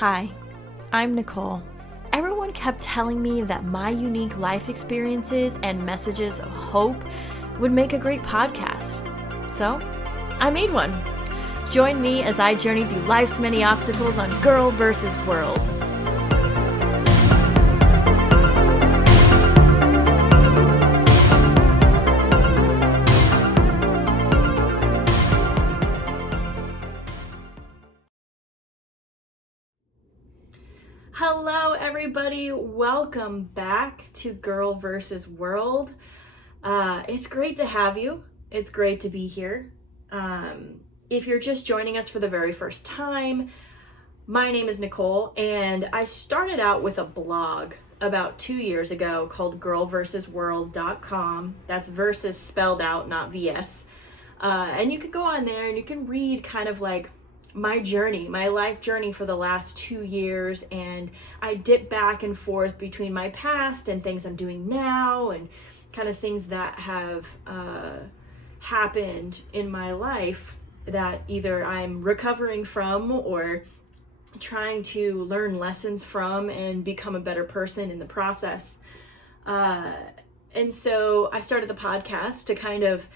Hi, I'm Nicole. Everyone kept telling me that my unique life experiences and messages of hope would make a great podcast. So, I made one. Join me as I journey through life's many obstacles on Girl vs. World. Hello everybody, welcome back to Girl vs. World. It's great to have you. It's great to be here. If you're just joining us for the very first time, my name is Nicole, and I started out with a blog about 2 years ago called girlversusworld.com. That's versus spelled out, not VS. And you can go on there and you can read kind of like my journey, my life journey for the last 2 years, and I dip back and forth between my past and things I'm doing now and kind of things that have happened in my life that either I'm recovering from or trying to learn lessons from and become a better person in the process. And so I started the podcast to kind of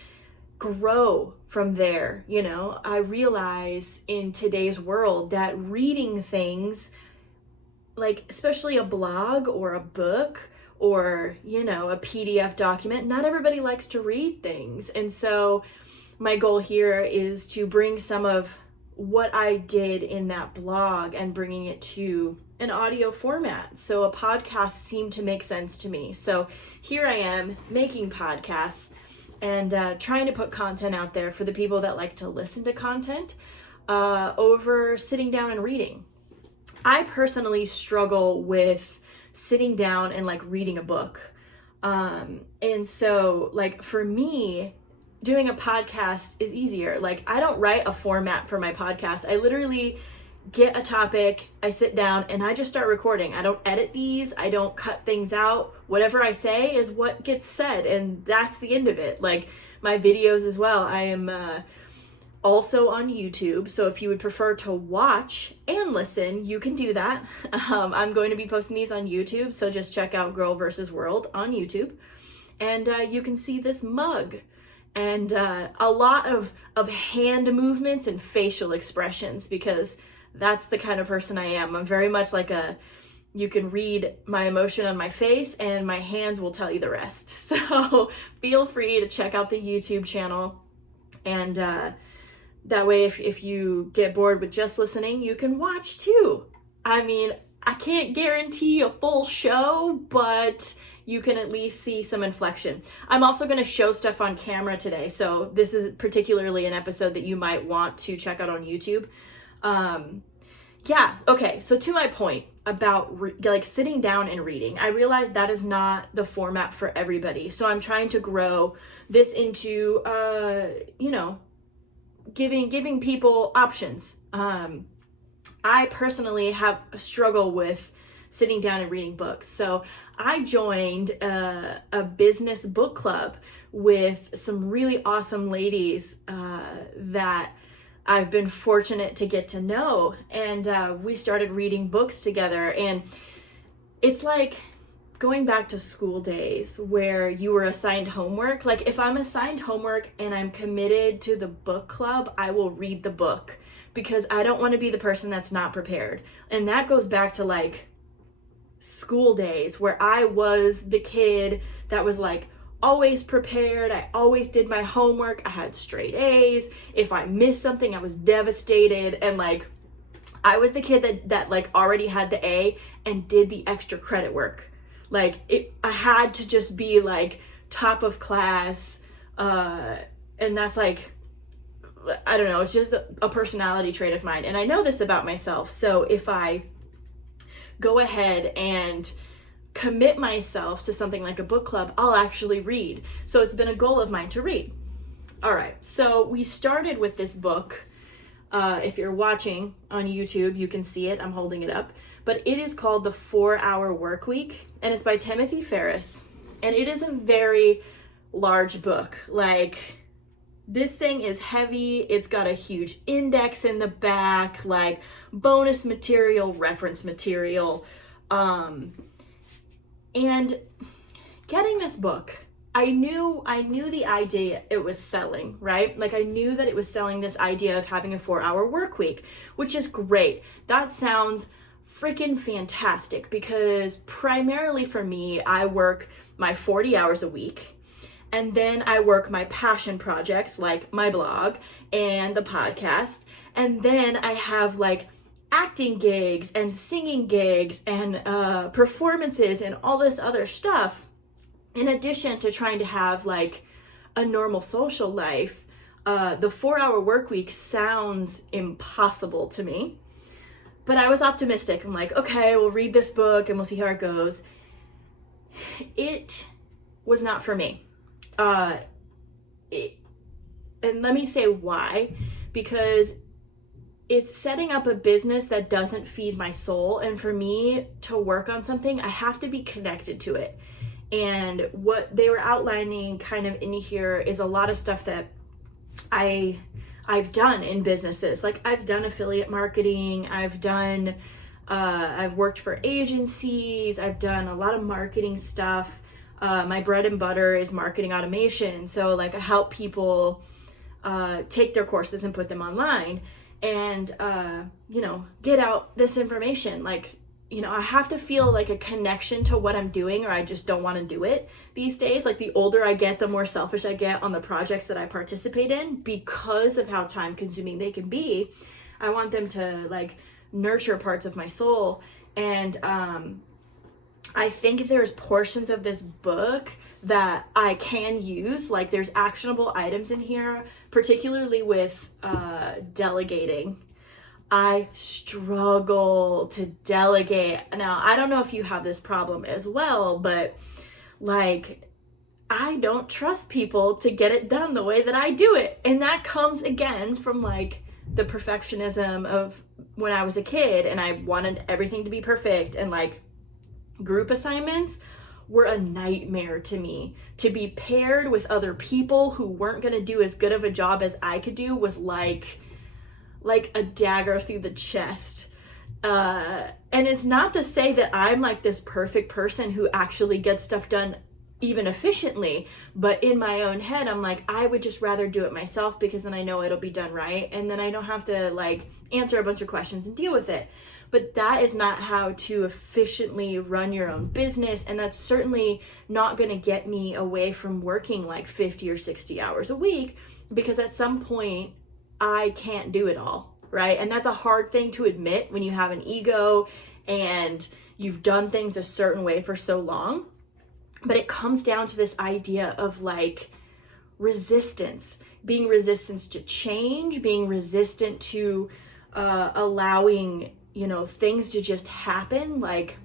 grow from there. You know, I realize in today's world that reading things, like especially a blog or a book or, you know, a PDF document, not everybody likes to read things. And so my goal here is to bring some of what I did in that blog and bringing it to an audio format. So a podcast seemed to make sense to me. So here I am making podcasts and trying to put content out there for the people that like to listen to content over sitting down and reading. I personally struggle with sitting down and like reading a book. And so like for me, doing a podcast is easier. Like I don't write a format for my podcast. I literally get a topic, I sit down and I just start recording. I don't edit these. I don't cut things out. Whatever I say is what gets said, and that's the end of it. Like my videos as well. I am also on YouTube. So if you would prefer to watch and listen, you can do that. I'm going to be posting these on YouTube. So just check out Girl vs. World on YouTube and you can see this mug. And a lot of hand movements and facial expressions, because that's the kind of person I am. I'm very much like you can read my emotion on my face and my hands will tell you the rest. So feel free to check out the YouTube channel. And that way, if you get bored with just listening, you can watch too. I mean, I can't guarantee a full show, but you can at least see some inflection. I'm also going to show stuff on camera today. So this is particularly an episode that you might want to check out on YouTube. Okay. So to my point about like sitting down and reading, I realize that is not the format for everybody. So I'm trying to grow this into, giving people options. I personally have a struggle with sitting down and reading books. So I joined a business book club with some really awesome ladies that I've been fortunate to get to know. And we started reading books together. And it's like going back to school days where you were assigned homework. Like if I'm assigned homework and I'm committed to the book club, I will read the book because I don't want to be the person that's not prepared. And that goes back to like school days where I was the kid that was like always prepared. I always did my homework. I had straight A's. If I missed something, I was devastated. And like I was the kid that like already had the A and did the extra credit work. Like I had to just be like top of class. And that's like, I don't know, it's just a personality trait of mine. And I know this about myself. So if I go ahead and commit myself to something like a book club, I'll actually read. So it's been a goal of mine to read. All right, so we started with this book. If you're watching on YouTube, you can see it. I'm holding it up. But it is called The 4-Hour Workweek, and it's by Timothy Ferriss. And it is a very large book. Like, This thing is heavy. It's got a huge index in the back, like bonus material, reference material. And getting this book, I knew the idea it was selling, right? Like I knew that it was selling this idea of having a 4-hour work week, which is great. That sounds freaking fantastic, because primarily for me, I work my 40 hours a week, and then I work my passion projects like my blog and the podcast, and then I have like acting gigs and singing gigs and performances and all this other stuff, in addition to trying to have like a normal social life. The 4-hour work week sounds impossible to me. But I was optimistic. I'm like, okay, we'll read this book and we'll see how it goes. It was not for me. And let me say why. Because it's setting up a business that doesn't feed my soul. And for me to work on something, I have to be connected to it. And what they were outlining kind of in here is a lot of stuff that I've done in businesses. Like I've done affiliate marketing, I've worked for agencies, I've done a lot of marketing stuff. My bread and butter is marketing automation. So like I help people take their courses and put them online and, get out this information. Like, I have to feel like a connection to what I'm doing, or I just don't want to do it these days. Like the older I get, the more selfish I get on the projects that I participate in, because of how time consuming they can be. I want them to like nurture parts of my soul. And I think there's portions of this book that I can use. Like there's actionable items in here, particularly with delegating. I struggle to delegate. Now, I don't know if you have this problem as well, but like, I don't trust people to get it done the way that I do it. And that comes again from like the perfectionism of when I was a kid and I wanted everything to be perfect, and like group assignments were a nightmare to me. To be paired with other people who weren't going to do as good of a job as I could do was like a dagger through the chest. And it's not to say that I'm like this perfect person who actually gets stuff done even efficiently, but in my own head, I'm like, I would just rather do it myself, because then I know it'll be done right. And then I don't have to like answer a bunch of questions and deal with it. But that is not how to efficiently run your own business. And that's certainly not going to get me away from working like 50 or 60 hours a week, because at some point, I can't do it all, right? And that's a hard thing to admit when you have an ego and you've done things a certain way for so long. But it comes down to this idea of like resistance, being resistant to change, being resistant to allowing, things to just happen. Like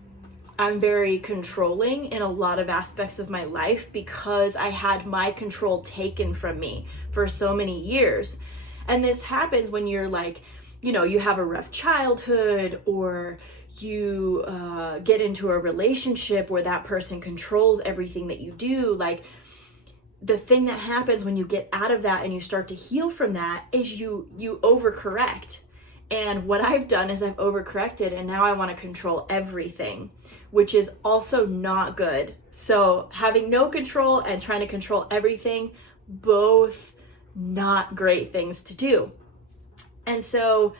I'm very controlling in a lot of aspects of my life because I had my control taken from me for so many years. And this happens when you're like, you have a rough childhood, or you get into a relationship where that person controls everything that you do. Like the thing that happens when you get out of that and you start to heal from that is you overcorrect. And what I've done is I've overcorrected, and now I want to control everything, which is also not good. So having no control and trying to control everything, both not great things to do. And so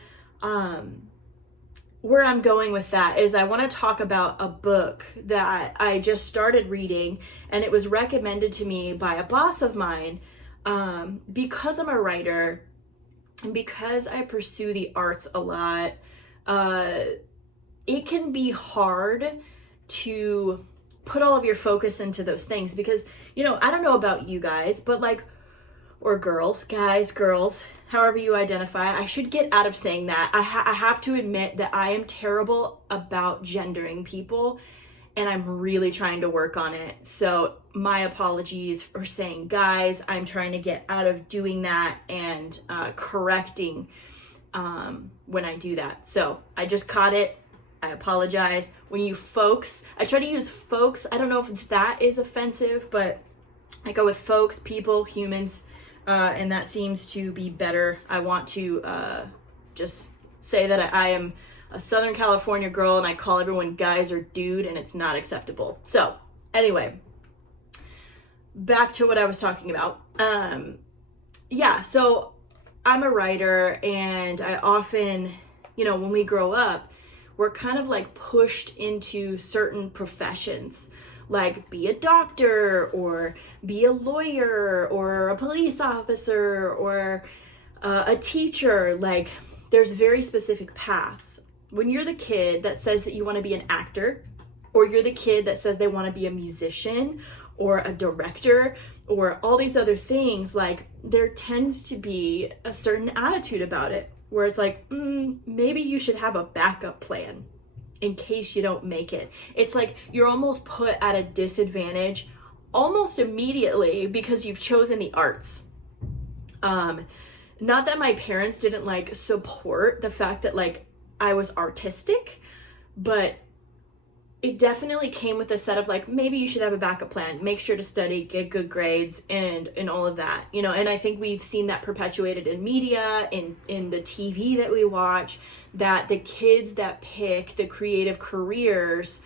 where I'm going with that is I want to talk about a book that I just started reading, and it was recommended to me by a boss of mine. Because I'm a writer and because I pursue the arts a lot, it can be hard to put all of your focus into those things because, I don't know about you guys, but like, or girls, guys, girls, however you identify. I should get out of saying that. I have to admit that I am terrible about gendering people, and I'm really trying to work on it. So my apologies for saying guys. I'm trying to get out of doing that and correcting when I do that. So I just caught it. I apologize. When you folks, I try to use folks. I don't know if that is offensive, but I go with folks, people, humans. and that seems to be better. I want to just say that I am a Southern California girl and I call everyone guys or dude, and it's not acceptable. So anyway, back to what I was talking about. So I'm a writer, and I often, when we grow up, we're kind of like pushed into certain professions, like be a doctor or be a lawyer or a police officer or a teacher. Like there's very specific paths. When you're the kid that says that you want to be an actor, or you're the kid that says they want to be a musician or a director or all these other things, like there tends to be a certain attitude about it where it's like, maybe you should have a backup plan in case you don't make it. It's like you're almost put at a disadvantage almost immediately because you've chosen the arts. Not that my parents didn't like support the fact that like I was artistic, but it definitely came with a set of like, maybe you should have a backup plan, make sure to study, get good grades, and all of that, and I think we've seen that perpetuated in media, in the TV that we watch, that the kids that pick the creative careers,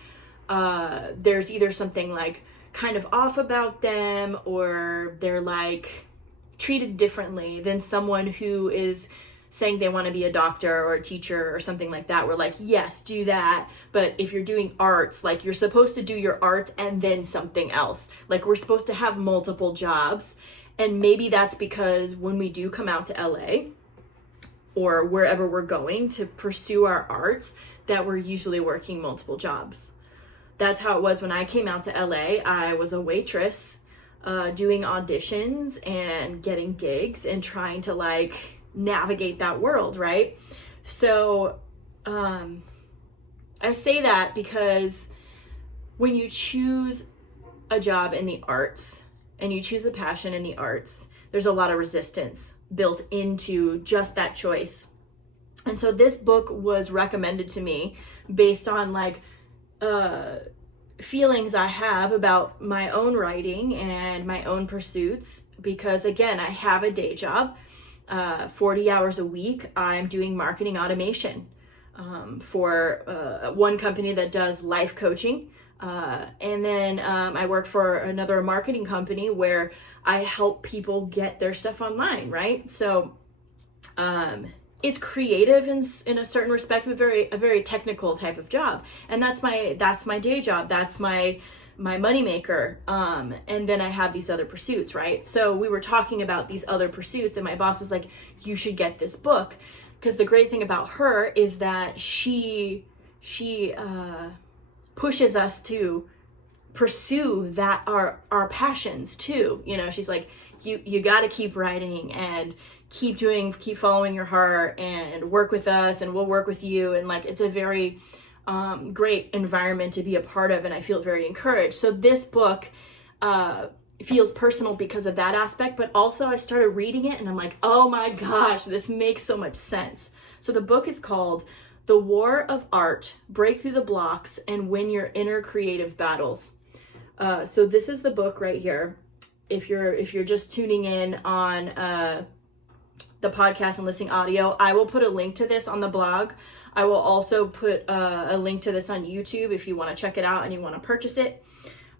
there's either something like kind of off about them, or they're like treated differently than someone who is saying they want to be a doctor or a teacher or something like that. We're like, yes, do that. But if you're doing arts, like you're supposed to do your arts and then something else. Like we're supposed to have multiple jobs. And maybe that's because when we do come out to LA or wherever we're going to pursue our arts, that we're usually working multiple jobs. That's how it was when I came out to LA. I was a waitress, doing auditions and getting gigs and trying to like navigate that world, right? So I say that because when you choose a job in the arts and you choose a passion in the arts, there's a lot of resistance built into just that choice. And so this book was recommended to me based on like feelings I have about my own writing and my own pursuits, because again, I have a day job. 40 hours a week, I'm doing marketing automation for one company that does life coaching. And then I work for another marketing company where I help people get their stuff online, right? So it's creative in a certain respect, but a very technical type of job. And that's my day job. That's my moneymaker. And then I have these other pursuits, right? So we were talking about these other pursuits, and my boss was like, you should get this book. Because the great thing about her is that she pushes us to pursue that our passions too. She's like, you got to keep writing and keep following your heart and work with us and we'll work with you. And like, it's a very great environment to be a part of, and I feel very encouraged. So this book feels personal because of that aspect, but also I started reading it and I'm like, oh my gosh, this makes so much sense. So the book is called The War of Art: Break Through the Blocks and Win Your Inner Creative Battles. So this is the book right here. If you're just tuning in on the podcast and listening audio, I will put a link to this on the blog. I will also put a link to this on YouTube if you want to check it out and you want to purchase it.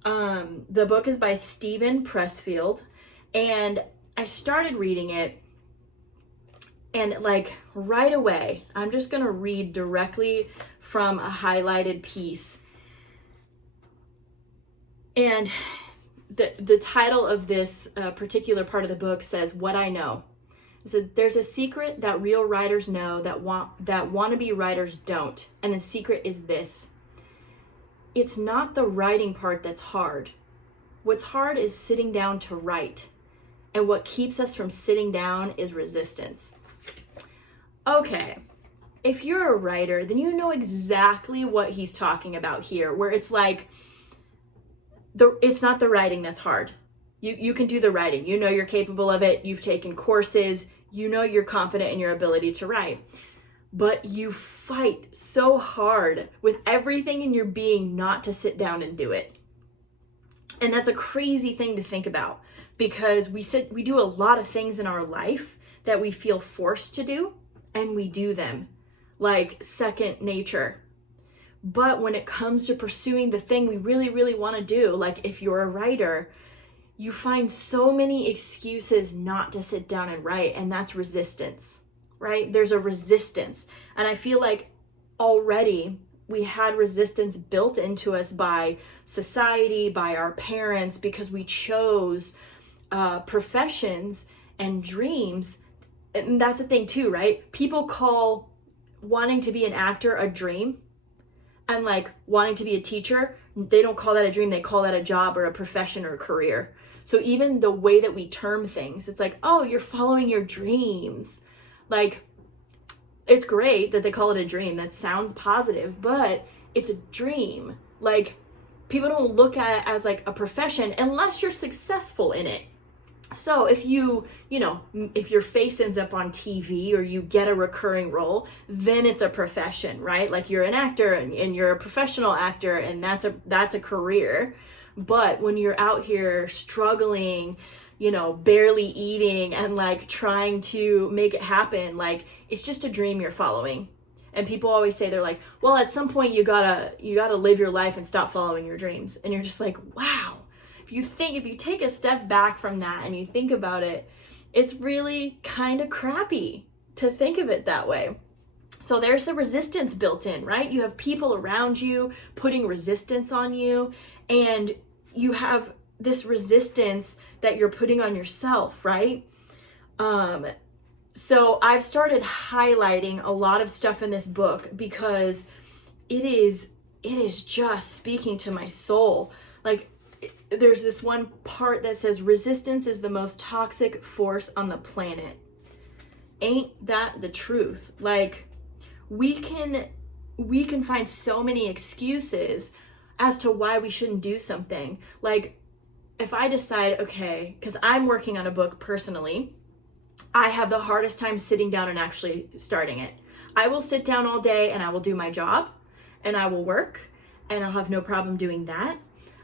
The book is by Steven Pressfield, and I started reading it, and like right away, I'm just going to read directly from a highlighted piece. And the title of this particular part of the book says, What I Know. So there's a secret that real writers know that wannabe writers don't. And the secret is this. It's not the writing part that's hard. What's hard is sitting down to write. And what keeps us from sitting down is resistance. Okay, if you're a writer, then you know exactly what he's talking about here, where it's like, it's not the writing that's hard. You can do the writing. You know you're capable of it. You've taken courses. You know you're confident in your ability to write. But you fight so hard with everything in your being not to sit down and do it. And that's a crazy thing to think about, because we do a lot of things in our life that we feel forced to do, and we do them like second nature. But when it comes to pursuing the thing we really, really want to do, like if you're a writer, you find so many excuses not to sit down and write, and that's resistance, right? There's a resistance. And I feel like already we had resistance built into us by society, by our parents, because we chose professions and dreams. And that's the thing too, right? People call wanting to be an actor a dream, and like wanting to be a teacher, they don't call that a dream, they call that a job or a profession or a career. So even the way that we term things, it's like, oh, you're following your dreams. Like, it's great that they call it a dream. That sounds positive, but it's a dream. Like, people don't look at it as like a profession unless you're successful in it. So if if your face ends up on TV or you get a recurring role, then it's a profession, right? Like you're an actor and you're a professional actor, and that's a career. But when you're out here struggling, barely eating and like trying to make it happen, like it's just a dream you're following. And people always say, they're like, well, at some point you gotta live your life and stop following your dreams. And you're just like, wow. If you take a step back from that and you think about it, it's really kind of crappy to think of it that way. So there's the resistance built in, right? You have people around you putting resistance on you, and you have this resistance that you're putting on yourself, right? So I've started highlighting a lot of stuff in this book because it is just speaking to my soul. Like, there's this one part that says resistance is the most toxic force on the planet. Ain't that the truth? Like, we can find so many excuses as to why we shouldn't do something. Like, if I decide, okay, because I'm working on a book personally, I have the hardest time sitting down and actually starting it. I will sit down all day and I will do my job and I will work and I'll have no problem doing that.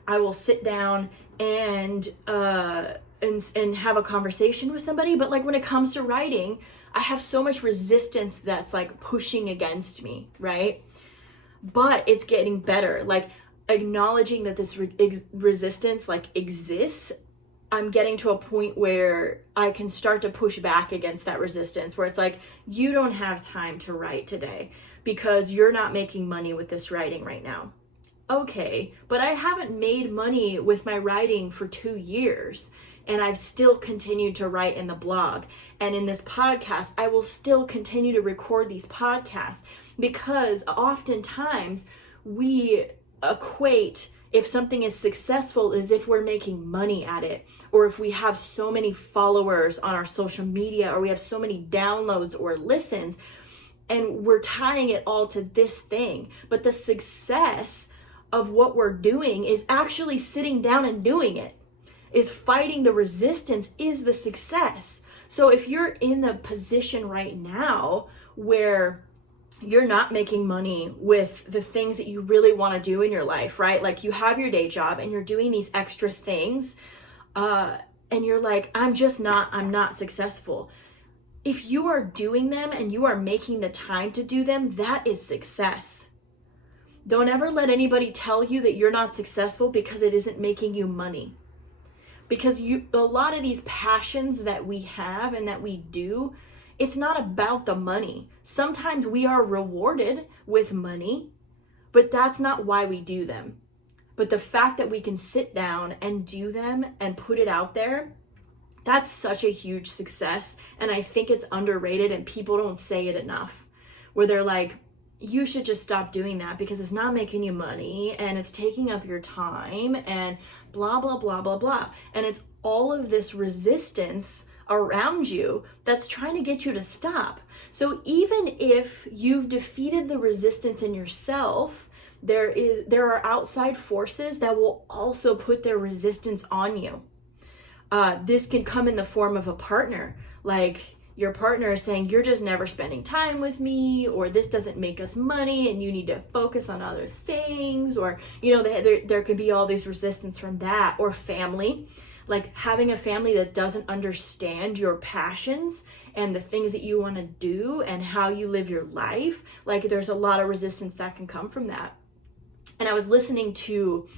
I will sit down and have a conversation with somebody. But like when it comes to writing, I have so much resistance that's like pushing against me, right? But it's getting better. Like acknowledging that this resistance like exists, I'm getting to a point where I can start to push back against that resistance, where it's like, you don't have time to write today because you're not making money with this writing right now. Okay, but I haven't made money with my writing for 2 years, and I've still continued to write in the blog. And in this podcast, I will still continue to record these podcasts, because oftentimes we equate if something is successful as if we're making money at it, or if we have so many followers on our social media, or we have so many downloads or listens, and we're tying it all to this thing. But the success of what we're doing is actually sitting down and doing it, is fighting the resistance is the success. So if you're in the position right now where you're not making money with the things that you really want to do in your life, right? Like you have your day job and you're doing these extra things, and you're like, I'm not successful. If you are doing them and you are making the time to do them, that is success. Don't ever let anybody tell you that you're not successful because it isn't making you money. Because a lot of these passions that we have and that we do, it's not about the money. Sometimes we are rewarded with money, but that's not why we do them. But the fact that we can sit down and do them and put it out there, that's such a huge success. And I think it's underrated, and people don't say it enough, where they're like, you should just stop doing that because it's not making you money and it's taking up your time and blah, blah, blah, blah, blah. And it's all of this resistance around you that's trying to get you to stop. So even if you've defeated the resistance in yourself, there are outside forces that will also put their resistance on you. This can come in the form of a partner. Like, your partner is saying, you're just never spending time with me, or this doesn't make us money and you need to focus on other things, or, there can be all this resistance from that. Or family. Like having a family that doesn't understand your passions and the things that you want to do and how you live your life, like there's a lot of resistance that can come from that. And I was listening to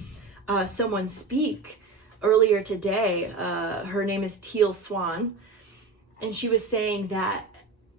someone speak earlier today. Her name is Teal Swan, and she was saying that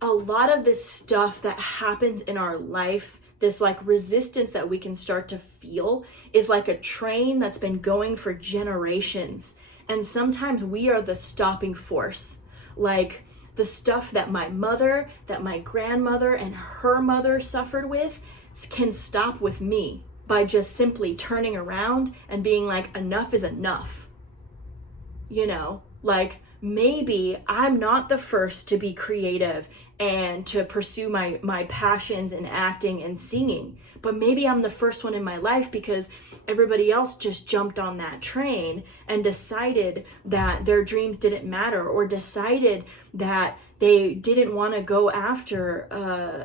a lot of this stuff that happens in our life, this like resistance that we can start to feel, is like a train that's been going for generations. And sometimes we are the stopping force. Like the stuff that my mother, that my grandmother and her mother suffered with can stop with me by just simply turning around and being like, enough is enough. You know, like maybe I'm not the first to be creative and to pursue my passions in acting and singing, but maybe I'm the first one in my life because everybody else just jumped on that train and decided that their dreams didn't matter, or decided that they didn't want to go after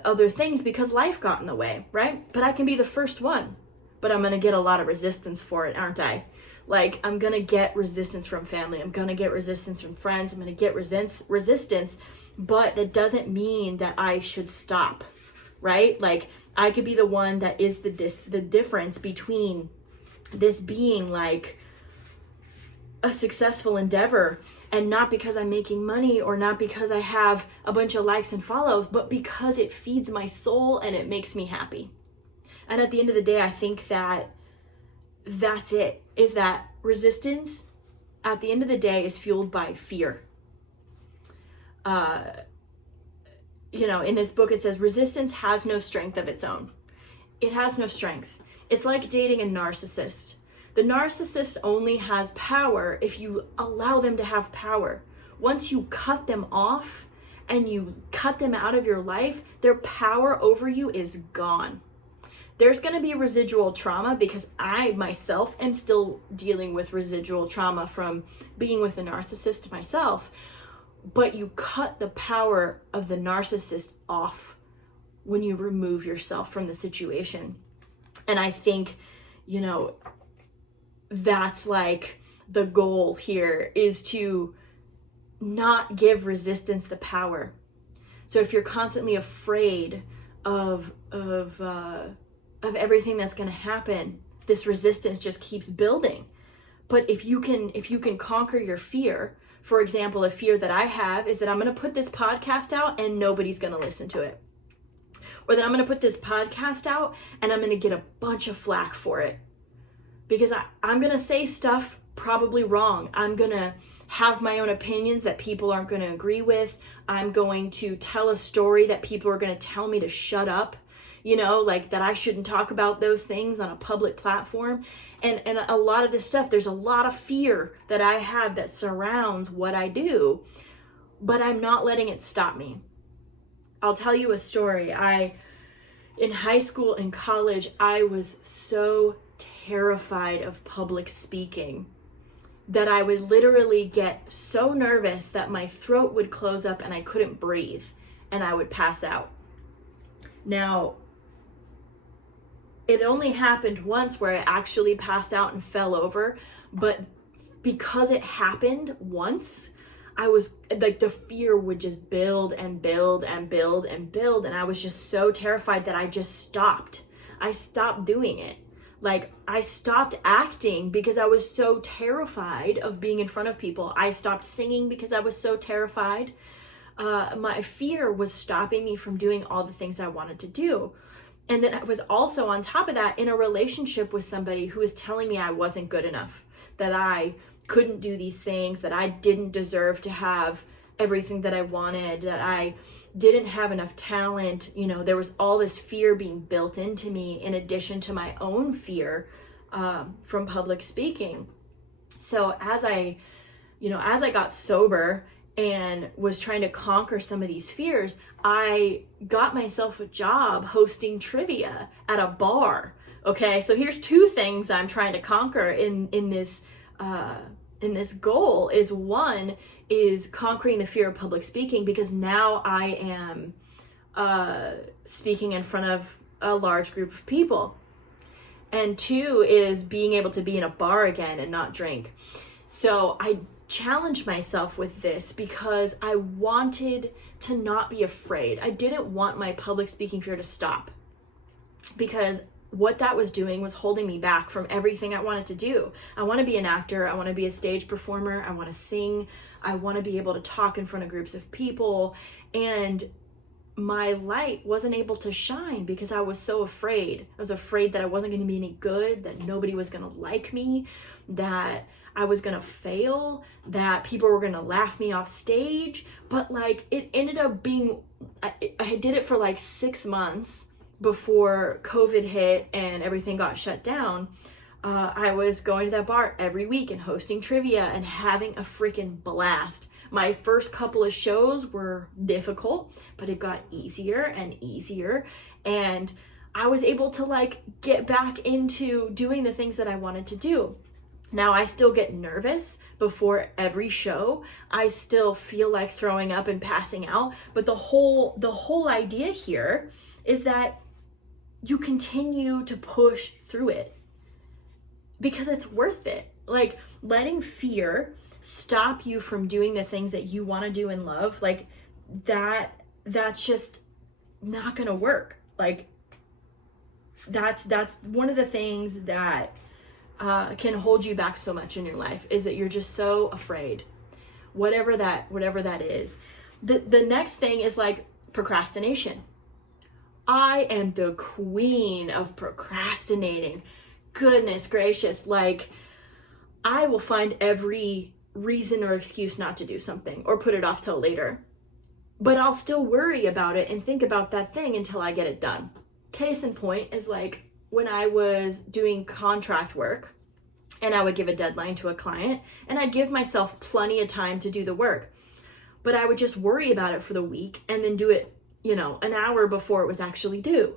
other things because life got in the way, right? But I can be the first one, but I'm going to get a lot of resistance for it, aren't I? Like, I'm going to get resistance from family. I'm going to get resistance from friends. I'm going to get resistance, but that doesn't mean that I should stop, right? Like, I could be the one that is the difference between this being like a successful endeavor, and not because I'm making money or not because I have a bunch of likes and follows, but because it feeds my soul and it makes me happy. And at the end of the day, I think that that's it, is that resistance at the end of the day is fueled by fear. You know, in this book, it says resistance has no strength of its own. It has no strength. It's like dating a narcissist. The narcissist only has power if you allow them to have power. Once you cut them off and you cut them out of your life, their power over you is gone. There's going to be residual trauma, because I myself am still dealing with residual trauma from being with a narcissist myself. But you cut the power of the narcissist off when you remove yourself from the situation. And I think, you know, that's like the goal here, is to not give resistance the power. So if you're constantly afraid of everything that's going to happen, this resistance just keeps building. But if you can conquer your fear, for example, a fear that I have is that I'm going to put this podcast out and nobody's going to listen to it. Or that I'm going to put this podcast out and I'm going to get a bunch of flack for it. Because I'm going to say stuff probably wrong. I'm going to have my own opinions that people aren't going to agree with. I'm going to tell a story that people are going to tell me to shut up. You know, like that I shouldn't talk about those things on a public platform. And a lot of this stuff, there's a lot of fear that I have that surrounds what I do, but I'm not letting it stop me. I'll tell you a story. In high school and college, I was so terrified of public speaking that I would literally get so nervous that my throat would close up and I couldn't breathe and I would pass out. Now, it only happened once where I actually passed out and fell over, but because it happened once, I was like, the fear would just build and build and build and build, and I was just so terrified that I just stopped. I stopped doing it. Like, I stopped acting because I was so terrified of being in front of people. I stopped singing because I was so terrified. My fear was stopping me from doing all the things I wanted to do. And then I was also, on top of that, in a relationship with somebody who was telling me I wasn't good enough, that I couldn't do these things, that I didn't deserve to have everything that I wanted, that I didn't have enough talent. You know, there was all this fear being built into me in addition to my own fear from public speaking. So as I got sober and was trying to conquer some of these fears, I got myself a job hosting trivia at a bar. Okay, so here's two things I'm trying to conquer in this goal. Is one is conquering the fear of public speaking, because now I am speaking in front of a large group of people. And two is being able to be in a bar again and not drink. So I challenged myself with this because I wanted to not be afraid. I didn't want my public speaking fear to stop, because what that was doing was holding me back from everything I wanted to do. I want to be an actor. I want to be a stage performer. I want to sing. I want to be able to talk in front of groups of people. And my light wasn't able to shine because I was so afraid. I was afraid that I wasn't going to be any good, that nobody was going to like me, that I was going to fail, that people were going to laugh me off stage. But like, it ended up being, I did it for like 6 months before COVID hit and everything got shut down. I was going to that bar every week and hosting trivia and having a freaking blast. My first couple of shows were difficult, but it got easier and easier. And I was able to like get back into doing the things that I wanted to do. Now I still get nervous before every show. I still feel like throwing up and passing out. But the whole idea here is that you continue to push through it because it's worth it. Like, letting fear stop you from doing the things that you want to do and love, like that's just not gonna work. Like, that's one of the things that can hold you back so much in your life, is that you're just so afraid, whatever that is. The next thing is like procrastination. I am the queen of procrastinating. Goodness gracious. Like, I will find every reason or excuse not to do something or put it off till later. But I'll still worry about it and think about that thing until I get it done. Case in point is like when I was doing contract work and I would give a deadline to a client and I'd give myself plenty of time to do the work. But I would just worry about it for the week and then do it, an hour before it was actually due,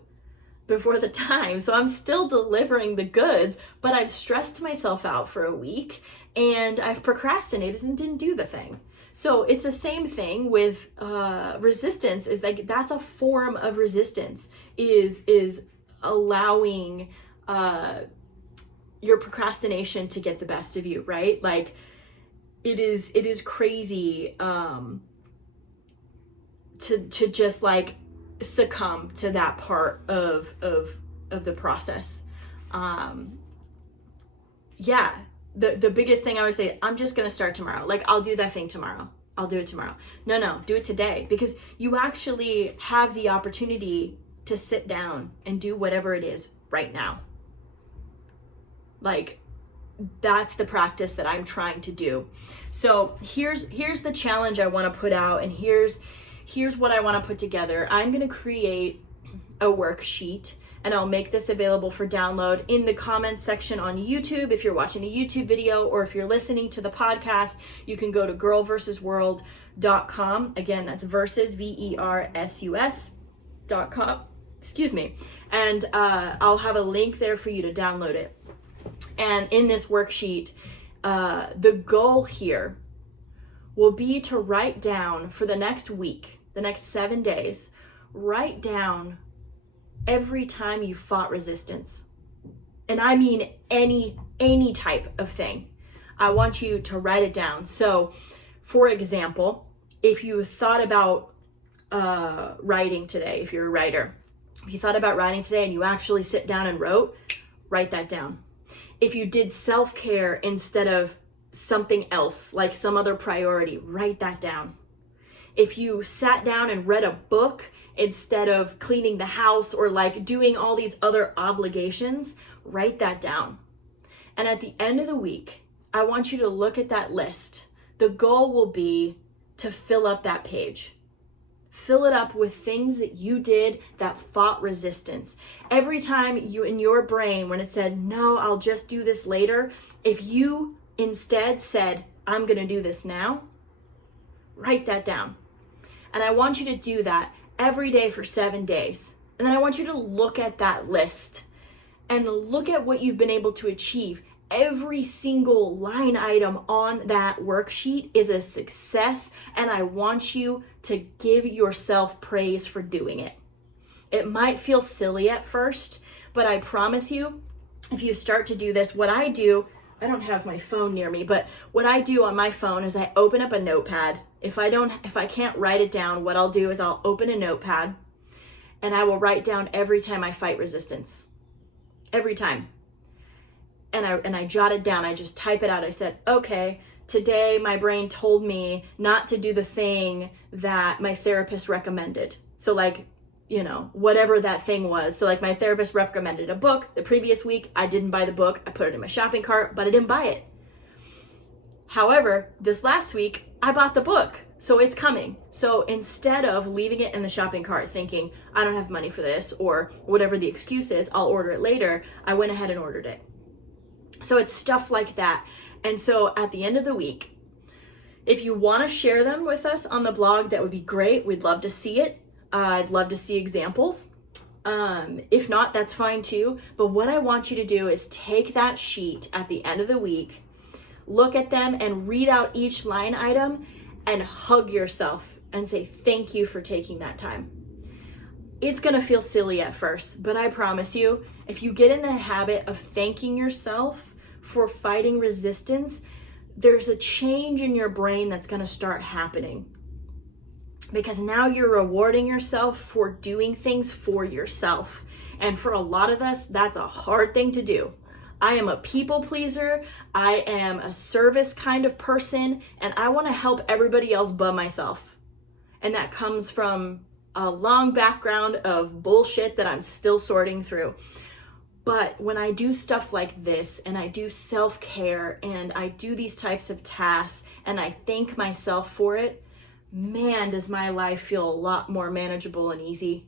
before the time. So I'm still delivering the goods, but I've stressed myself out for a week and I've procrastinated and didn't do the thing. So it's the same thing with resistance. Is like, that's a form of resistance, is allowing your procrastination to get the best of you, right? Like, it is crazy to just like succumb to that part of the process. The biggest thing I would say, I'm just going to start tomorrow. Like, I'll do that thing tomorrow. I'll do it tomorrow. No, do it today, because you actually have the opportunity to sit down and do whatever it is right now. Like, that's the practice that I'm trying to do. So here's the challenge I want to put out, and here's what I want to put together. I'm going to create a worksheet, and I'll make this available for download in the comments section on YouTube. If you're watching the YouTube video, or if you're listening to the podcast, you can go to girlversusworld.com. Again, that's versus, VERSUS.com. Excuse me. And I'll have a link there for you to download it. And in this worksheet, the goal here will be to write down for the next week, the next 7 days, write down every time you fought resistance. And I mean any type of thing. I want you to write it down. So, for example, if you thought about writing today, if you're a writer, if you thought about writing today and you actually sit down and wrote, write that down. If you did self-care instead of something else, like some other priority, write that down. If you sat down and read a book instead of cleaning the house or like doing all these other obligations, write that down. And at the end of the week, I want you to look at that list. The goal will be to fill up that page. Fill it up with things that you did that fought resistance. Every time you, in your brain, when it said, no, I'll just do this later, if you instead said, I'm going to do this now, write that down. And I want you to do that every day for 7 days. And then I want you to look at that list and look at what you've been able to achieve. Every single line item on that worksheet is a success, and I want you to give yourself praise for doing it. It might feel silly at first, but I promise you, if you start to do this, what I do, don't have my phone near me, but what I do on my phone is I open up a notepad. If I can't write it down, what I'll do is I'll open a notepad and I will write down every time I fight resistance. Every time. And I jot it down. I just type it out. I said, okay, today my brain told me not to do the thing that my therapist recommended. So like, whatever that thing was. So like my therapist recommended a book. The previous week, I didn't buy the book. I put it in my shopping cart, but I didn't buy it. However, this last week, I bought the book. So it's coming. So instead of leaving it in the shopping cart thinking, I don't have money for this, or whatever the excuse is, I'll order it later, I went ahead and ordered it. So it's stuff like that. And so at the end of the week, if you want to share them with us on the blog, that would be great. We'd love to see it. I'd love to see examples. If not, that's fine too. But what I want you to do is take that sheet at the end of the week, look at them and read out each line item and hug yourself and say, thank you for taking that time. It's going to feel silly at first, but I promise you, if you get in the habit of thanking yourself for fighting resistance, there's a change in your brain that's going to start happening. Because now you're rewarding yourself for doing things for yourself. And for a lot of us, that's a hard thing to do. I am a people pleaser. I am a service kind of person, and I want to help everybody else but myself. And that comes from a long background of bullshit that I'm still sorting through. But when I do stuff like this, and I do self-care, and I do these types of tasks, and I thank myself for it, man, does my life feel a lot more manageable and easy.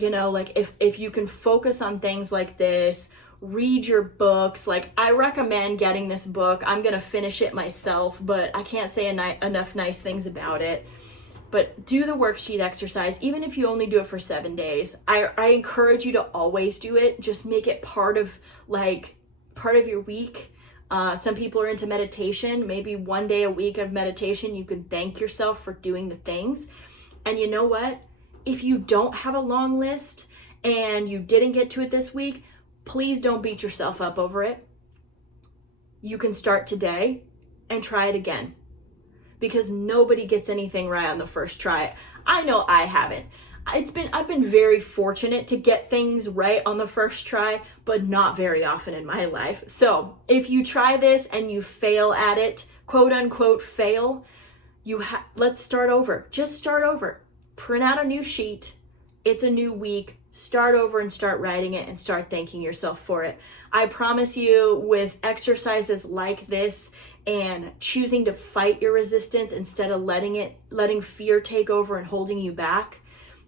Like if you can focus on things like this, read your books. Like I recommend getting this book. I'm going to finish it myself, but I can't say enough nice things about it. But do the worksheet exercise, even if you only do it for 7 days. I encourage you to always do it. Just make it part of your week. Some people are into meditation. Maybe 1 day a week of meditation, you can thank yourself for doing the things. And you know what? If you don't have a long list and you didn't get to it this week, please don't beat yourself up over it. You can start today and try it again, because nobody gets anything right on the first try. I know I haven't. I've been very fortunate to get things right on the first try, but not very often in my life. So if you try this and you fail at it, quote unquote fail, let's start over. Just start over. Print out a new sheet. It's a new week. Start over and start writing it and start thanking yourself for it. I promise you, with exercises like this and choosing to fight your resistance instead of letting fear take over and holding you back,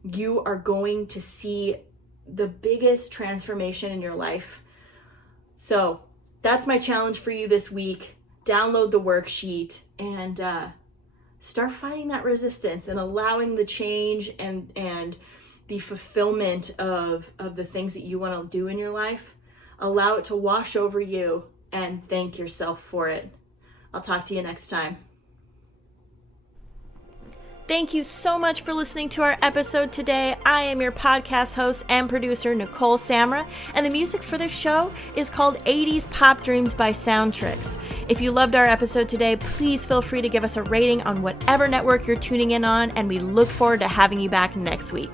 you are going to see the biggest transformation in your life. So that's my challenge for you this week. Download the worksheet and start fighting that resistance and allowing the change and the fulfillment of the things that you want to do in your life. Allow it to wash over you and thank yourself for it. I'll talk to you next time. Thank you so much for listening to our episode today. I am your podcast host and producer, Nicole Samra, and the music for this show is called 80s Pop Dreams by Soundtricks. If you loved our episode today, please feel free to give us a rating on whatever network you're tuning in on, and we look forward to having you back next week.